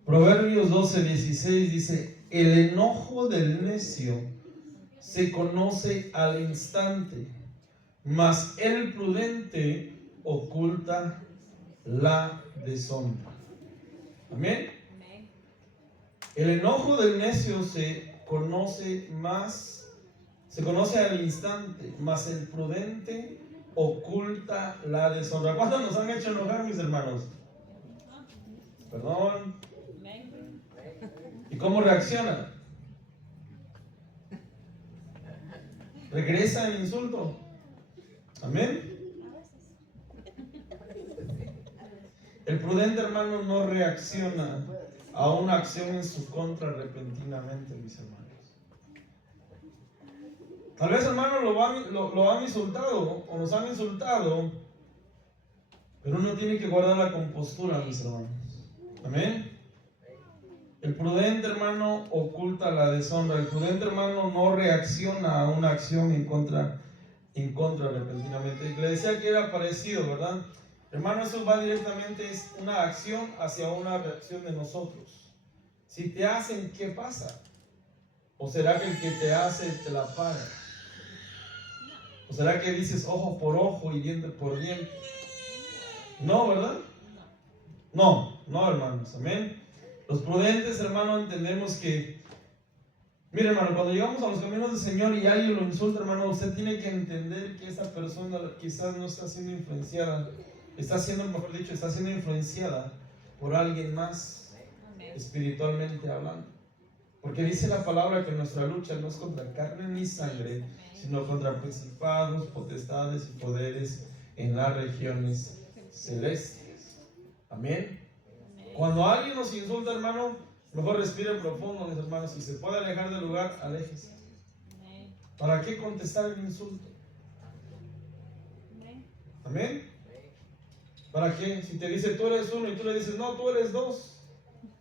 Proverbios 12:16 dice: el enojo del necio se conoce al instante, mas el prudente oculta la deshonra. Amén. El enojo del necio se conoce al instante, mas el prudente oculta la deshonra. ¿Cuántos nos han hecho enojar, mis hermanos? Perdón. ¿Y cómo reaccionan? Regresa el insulto. Amén. El prudente, hermano, no reacciona a una acción en su contra repentinamente, mis hermanos. Tal vez, hermano, lo han insultado o nos han insultado, pero uno tiene que guardar la compostura, mis hermanos. Amén. El prudente, hermano, oculta la deshonra. El prudente, hermano, no reacciona a una acción en contra repentinamente. Le decía que era parecido, ¿verdad? Hermano, eso va directamente, es una acción hacia una reacción de nosotros. Si te hacen, ¿qué pasa? ¿O será que el que te hace te la paga? ¿O será que dices ojo por ojo y diente por diente? No, ¿verdad? No, hermanos, amén. Los prudentes, hermano, entendemos que, mire, hermano, cuando llegamos a los caminos del Señor y alguien lo insulta, hermano, usted tiene que entender que esa persona quizás no está siendo influenciada, está siendo influenciada por alguien más, espiritualmente hablando. Porque dice la palabra que nuestra lucha no es contra carne ni sangre, sino contra principados, potestades y poderes en las regiones celestes. Amén. Cuando alguien nos insulta, hermano, mejor respire profundo, mis hermanos. Si se puede alejar del lugar, aléjese. ¿Para qué contestar el insulto? Amén. ¿Para qué? Si te dice tú eres uno y tú le dices no, tú eres dos,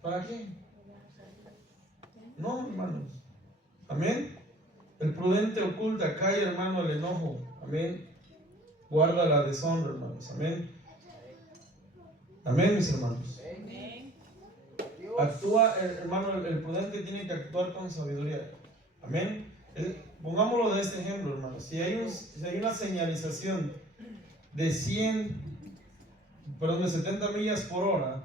¿para qué? No, hermanos. Amén. El prudente oculta, calla, hermano, el enojo. Amén. Guarda la deshonra, hermanos. Amén. Amén, mis hermanos. Actúa, hermano, el prudente tiene que actuar con sabiduría. Amén. Pongámoslo de este ejemplo, hermano. Si hay una señalización de 70 millas por hora,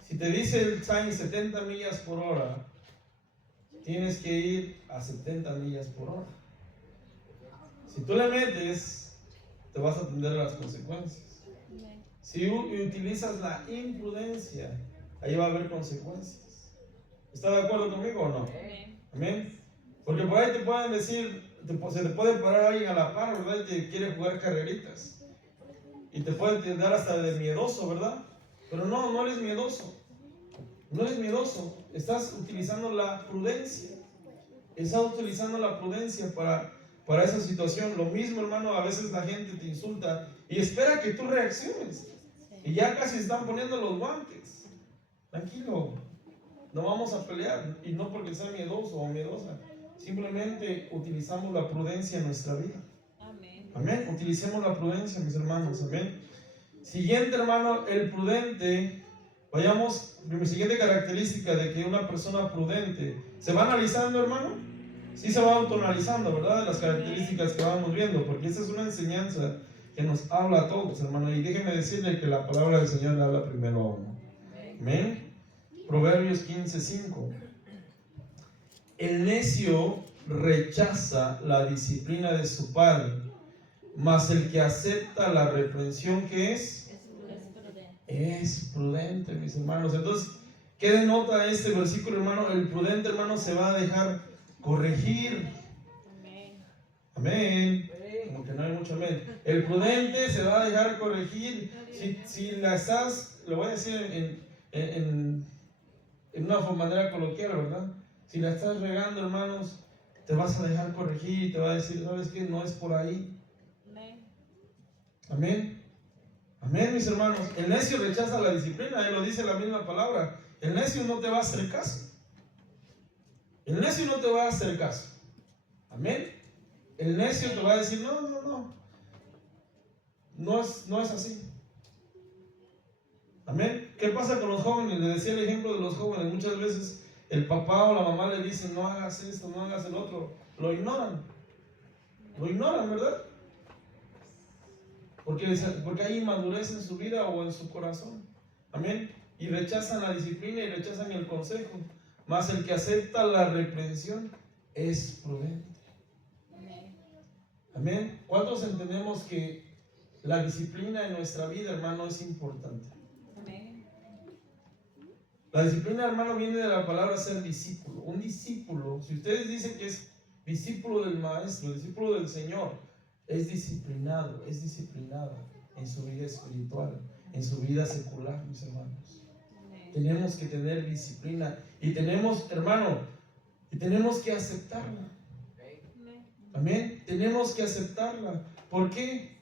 si te dice el sign 70 millas por hora, tienes que ir a 70 millas por hora. Si tú le metes, te vas a atender a las consecuencias. Si utilizas la imprudencia, ahí va a haber consecuencias. ¿Está de acuerdo conmigo o no? Amén. Porque por ahí te pueden decir, se te puede parar alguien a la par, ¿verdad? Y te quiere jugar carreritas. Y te puede dar hasta de miedoso, ¿verdad? Pero no eres miedoso. No eres miedoso. Estás utilizando la prudencia. Estás utilizando la prudencia para esa situación. Lo mismo, hermano, a veces la gente te insulta y espera que tú reacciones. Y ya casi están poniendo los guantes. Tranquilo. No vamos a pelear. Y no porque sea miedoso o miedosa. Simplemente utilizamos la prudencia en nuestra vida. Amén. Utilicemos la prudencia, mis hermanos. Amén. Siguiente, hermano, el prudente. Vayamos, mi siguiente característica de que una persona prudente se va analizando, hermano. Sí se va autoanalizando, ¿verdad? De las características que vamos viendo, porque esta es una enseñanza que nos habla a todos, hermano. Y déjeme decirle que la palabra del Señor le habla primero a uno. Amén. Proverbios 15:5. El necio rechaza la disciplina de su padre, mas el que acepta la reprensión, ¿qué es? Es prudente, mis hermanos. Entonces, ¿qué denota este versículo, hermano? El prudente, hermano, se va a dejar corregir. Amén. Como que no hay mucho amén. El prudente se va a dejar corregir. Si la estás, lo voy a decir en una manera coloquial, ¿verdad? Si la estás regando, hermanos, te vas a dejar corregir y te va a decir, ¿sabes qué? No es por ahí. Amén. Amén, mis hermanos. El necio rechaza la disciplina, lo dice la misma palabra. El necio no te va a hacer caso. El necio no te va a hacer caso. Amén. El necio te va a decir, no es así. Amén. ¿Qué pasa con los jóvenes? Le decía el ejemplo de los jóvenes. Muchas veces el papá o la mamá le dicen, no hagas esto, no hagas el otro. Lo ignoran, ¿verdad? Porque hay inmadurez en su vida o en su corazón. Amén. Y rechazan la disciplina y rechazan el consejo. Mas el que acepta la reprensión es prudente. Amén. ¿Cuántos entendemos que la disciplina en nuestra vida, hermano, es importante? Amén. La disciplina, hermano, viene de la palabra ser discípulo. Un discípulo, si ustedes dicen que es discípulo del maestro, discípulo del Señor, es disciplinado en su vida espiritual, en su vida secular, mis hermanos. Amén. Tenemos que tener disciplina y tenemos, hermano, que aceptarla. Amén. Tenemos que aceptarla. ¿Por qué?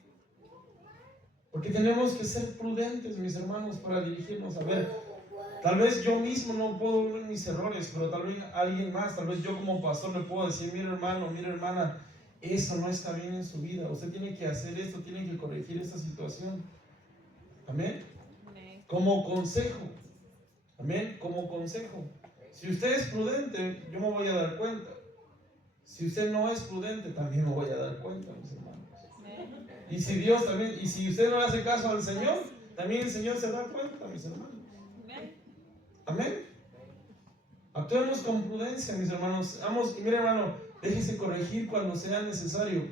Porque tenemos que ser prudentes, mis hermanos, para dirigirnos. A ver, tal vez yo mismo no puedo ver mis errores, pero tal vez alguien más, tal vez yo como pastor le puedo decir, mira hermano, mira hermana, eso no está bien en su vida. Usted tiene que hacer esto, tiene que corregir esta situación. Amén. Como consejo. Amén. Como consejo. Si usted es prudente, yo me voy a dar cuenta. Si usted no es prudente, también me voy a dar cuenta, mis hermanos. Y si Dios también, y si usted no le hace caso al Señor, también el Señor se da cuenta, mis hermanos. Amén. Actuemos con prudencia, mis hermanos. Vamos, y mire, hermano, déjese corregir cuando sea necesario.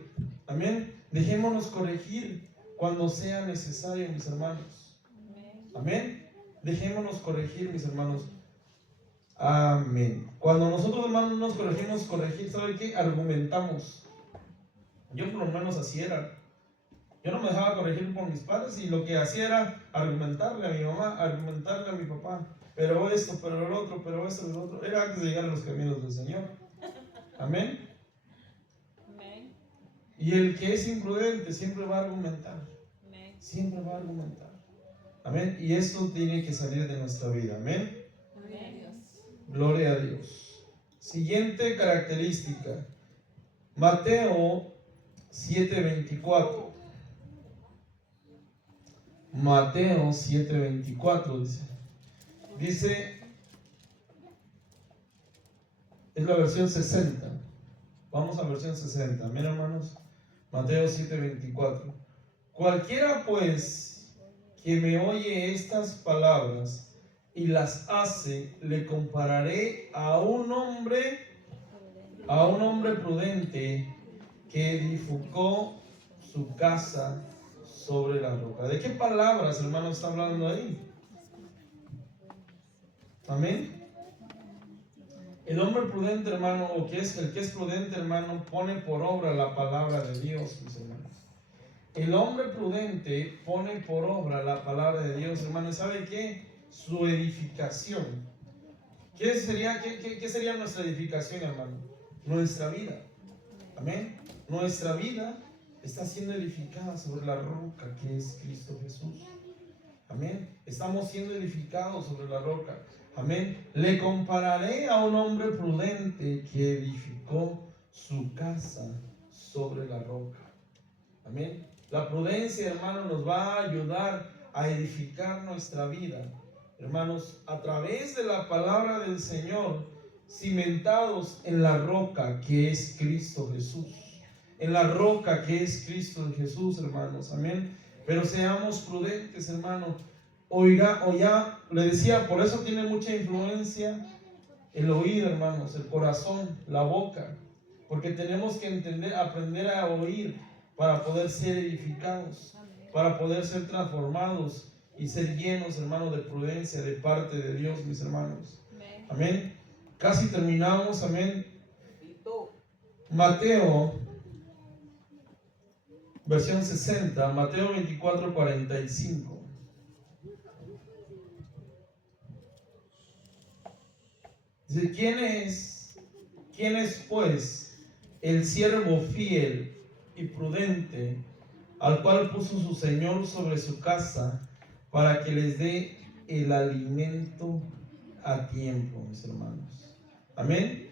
Amén. Dejémonos corregir cuando sea necesario, mis hermanos. Amén. Dejémonos corregir, mis hermanos. Amén. Cuando nosotros, hermanos, nos corregir, ¿sabe qué? Argumentamos. Yo por lo menos así era. Yo no me dejaba corregir por mis padres y lo que hacía era argumentarle a mi mamá, argumentarle a mi papá. Pero esto, pero el otro, pero esto, el otro. Era antes de llegar a los caminos del Señor. Amén. Amén. Y el que es imprudente siempre va a argumentar. Amén. Siempre va a argumentar. Amén. Y eso tiene que salir de nuestra vida. Amén. Gloria a Dios. Siguiente característica. Mateo 7:24. Mateo 7:24 dice, es la versión 60. Vamos a versión 60. Amén, hermanos. Mateo 7:24. Cualquiera pues que me oye estas palabras y las hace, le compararé a un hombre prudente que edificó su casa sobre la roca. ¿De qué palabras, hermano, está hablando ahí? Amén. El hombre prudente, hermano, el que es prudente, hermano, pone por obra la palabra de Dios, mis hermanos. El hombre prudente pone por obra la palabra de Dios, hermano. ¿Y sabe qué? Su edificación. ¿Qué sería nuestra edificación, hermano? Nuestra vida. Amén. Nuestra vida está siendo edificada sobre la roca que es Cristo Jesús. Amén. Estamos siendo edificados sobre la roca. Amén. Le compararé a un hombre prudente que edificó su casa sobre la roca. Amén. La prudencia, hermano, nos va a ayudar a edificar nuestra vida. Hermanos, a través de la palabra del Señor, cimentados en la roca que es Cristo Jesús. En la roca que es Cristo Jesús, hermanos. Amén. Pero seamos prudentes, hermanos. Ya le decía, por eso tiene mucha influencia el oído, hermanos, el corazón, la boca. Porque tenemos que aprender a oír para poder ser edificados, para poder ser transformados y ser llenos, hermanos, de prudencia de parte de Dios, mis hermanos. Amén. Casi terminamos, amén. Mateo, versión 60, Mateo 24, 45. Dice, ¿quién es pues el siervo fiel y prudente al cual puso su Señor sobre su casa para que les dé el alimento a tiempo, mis hermanos? Amén.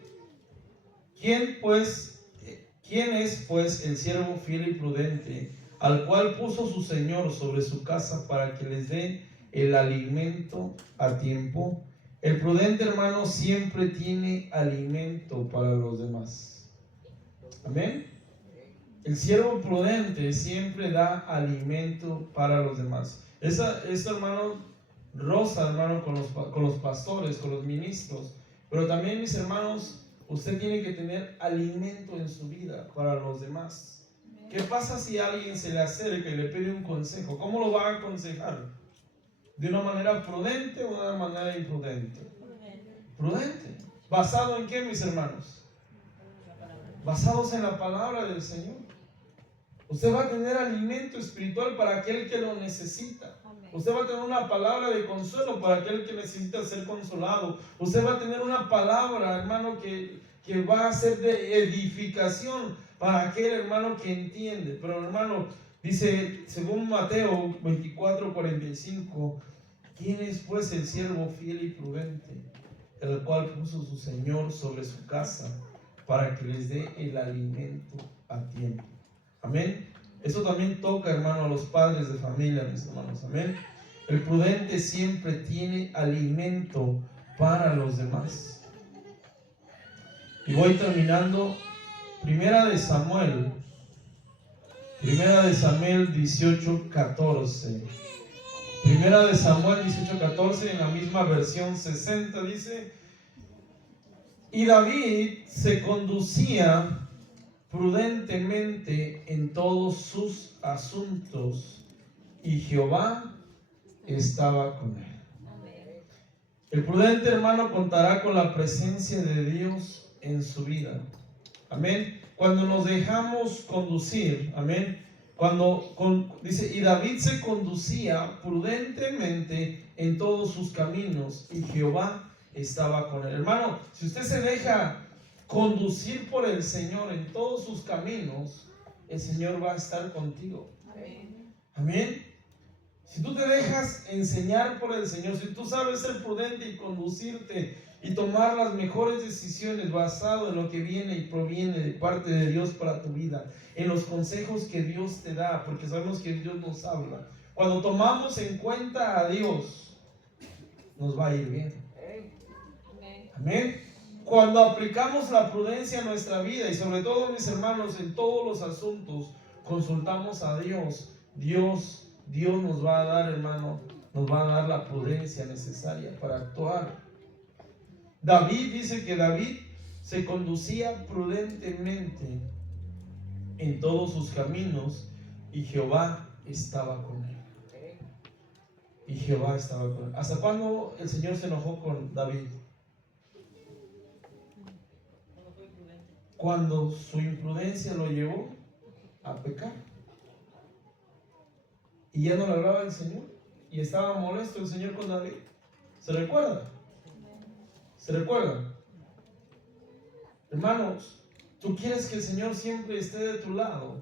¿Quién es pues el siervo fiel y prudente al cual puso su Señor sobre su casa para que les dé el alimento a tiempo? El prudente, hermano, siempre tiene alimento para los demás. Amén. El siervo prudente siempre da alimento para los demás. Esa hermano, rosa, hermano, con los pastores, con los ministros. Pero también, mis hermanos, usted tiene que tener alimento en su vida para los demás. ¿Qué pasa si alguien se le acerca y le pide un consejo? ¿Cómo lo va a aconsejar? ¿De una manera prudente o de una manera imprudente? Prudente. ¿Basado en qué, mis hermanos? Basados en la palabra del Señor. Usted va a tener alimento espiritual para aquel que lo necesita. Usted va a tener una palabra de consuelo para aquel que necesita ser consolado. Usted va a tener una palabra, hermano, que va a ser de edificación para aquel hermano que entiende. Pero, hermano, dice, según Mateo 24, 45, ¿quién es pues el siervo fiel y prudente, el cual puso su Señor sobre su casa para que les dé el alimento a tiempo? Amén. Eso también toca, hermano, a los padres de familia, mis hermanos. Amén. El prudente siempre tiene alimento para los demás. Y voy terminando. Primera de Samuel 18, 14. Primera de Samuel 18, 14, en la misma versión 60 dice: y David se conducía prudentemente en todos sus asuntos, y Jehová estaba con él. El prudente, hermano, contará con la presencia de Dios en su vida. Amén. Cuando nos dejamos conducir, amén. Dice, y David se conducía prudentemente en todos sus caminos, y Jehová estaba con él. Hermano, si usted se deja conducir por el Señor en todos sus caminos, el Señor va a estar contigo. Amén. Amén. Si tú te dejas enseñar por el Señor, si tú sabes ser prudente y conducirte y tomar las mejores decisiones basado en lo que viene y proviene de parte de Dios para tu vida, en los consejos que Dios te da, porque sabemos que Dios nos habla. Cuando tomamos en cuenta a Dios, nos va a ir bien. Amén. Cuando aplicamos la prudencia a nuestra vida, y sobre todo, mis hermanos, en todos los asuntos, consultamos a Dios, Dios nos va a dar, hermano, nos va a dar la prudencia necesaria para actuar. David dice que David se conducía prudentemente en todos sus caminos, y Jehová estaba con él. Y Jehová estaba con él. ¿Hasta cuándo el Señor se enojó con David? Cuando su imprudencia lo llevó a pecar. Y ya no le hablaba el Señor. Y estaba molesto el Señor con David. ¿Se recuerda? ¿Se recuerda? Hermanos, tú quieres que el Señor siempre esté de tu lado.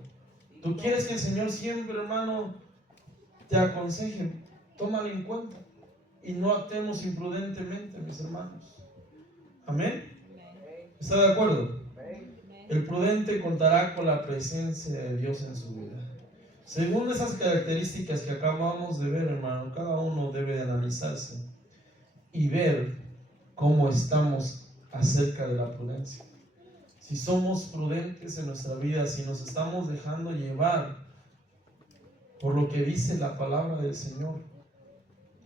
Tú quieres que el Señor siempre, hermano, te aconseje. Tómalo en cuenta. Y no actuemos imprudentemente, mis hermanos. Amén. ¿Está de acuerdo? El prudente contará con la presencia de Dios en su vida. Según esas características que acabamos de ver, hermano, cada uno debe de analizarse y ver cómo estamos acerca de la prudencia. Si somos prudentes en nuestra vida, si nos estamos dejando llevar por lo que dice la palabra del Señor,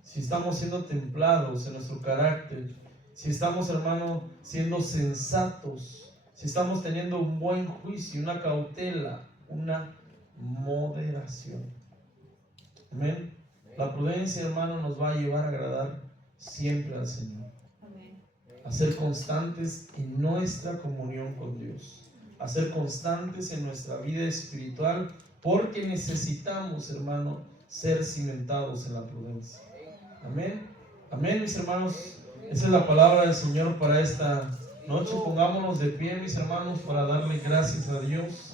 si estamos siendo templados en nuestro carácter, si estamos, hermano, siendo sensatos, si estamos teniendo un buen juicio, una cautela, una moderación. Amén. La prudencia, hermano, nos va a llevar a agradar siempre al Señor. A ser constantes en nuestra comunión con Dios, a ser constantes en nuestra vida espiritual, porque necesitamos, hermano, ser cimentados en la prudencia. Amén. Amén, mis hermanos. Esa es la palabra del Señor para esta noche. Pongámonos de pie, mis hermanos, para darle gracias a Dios.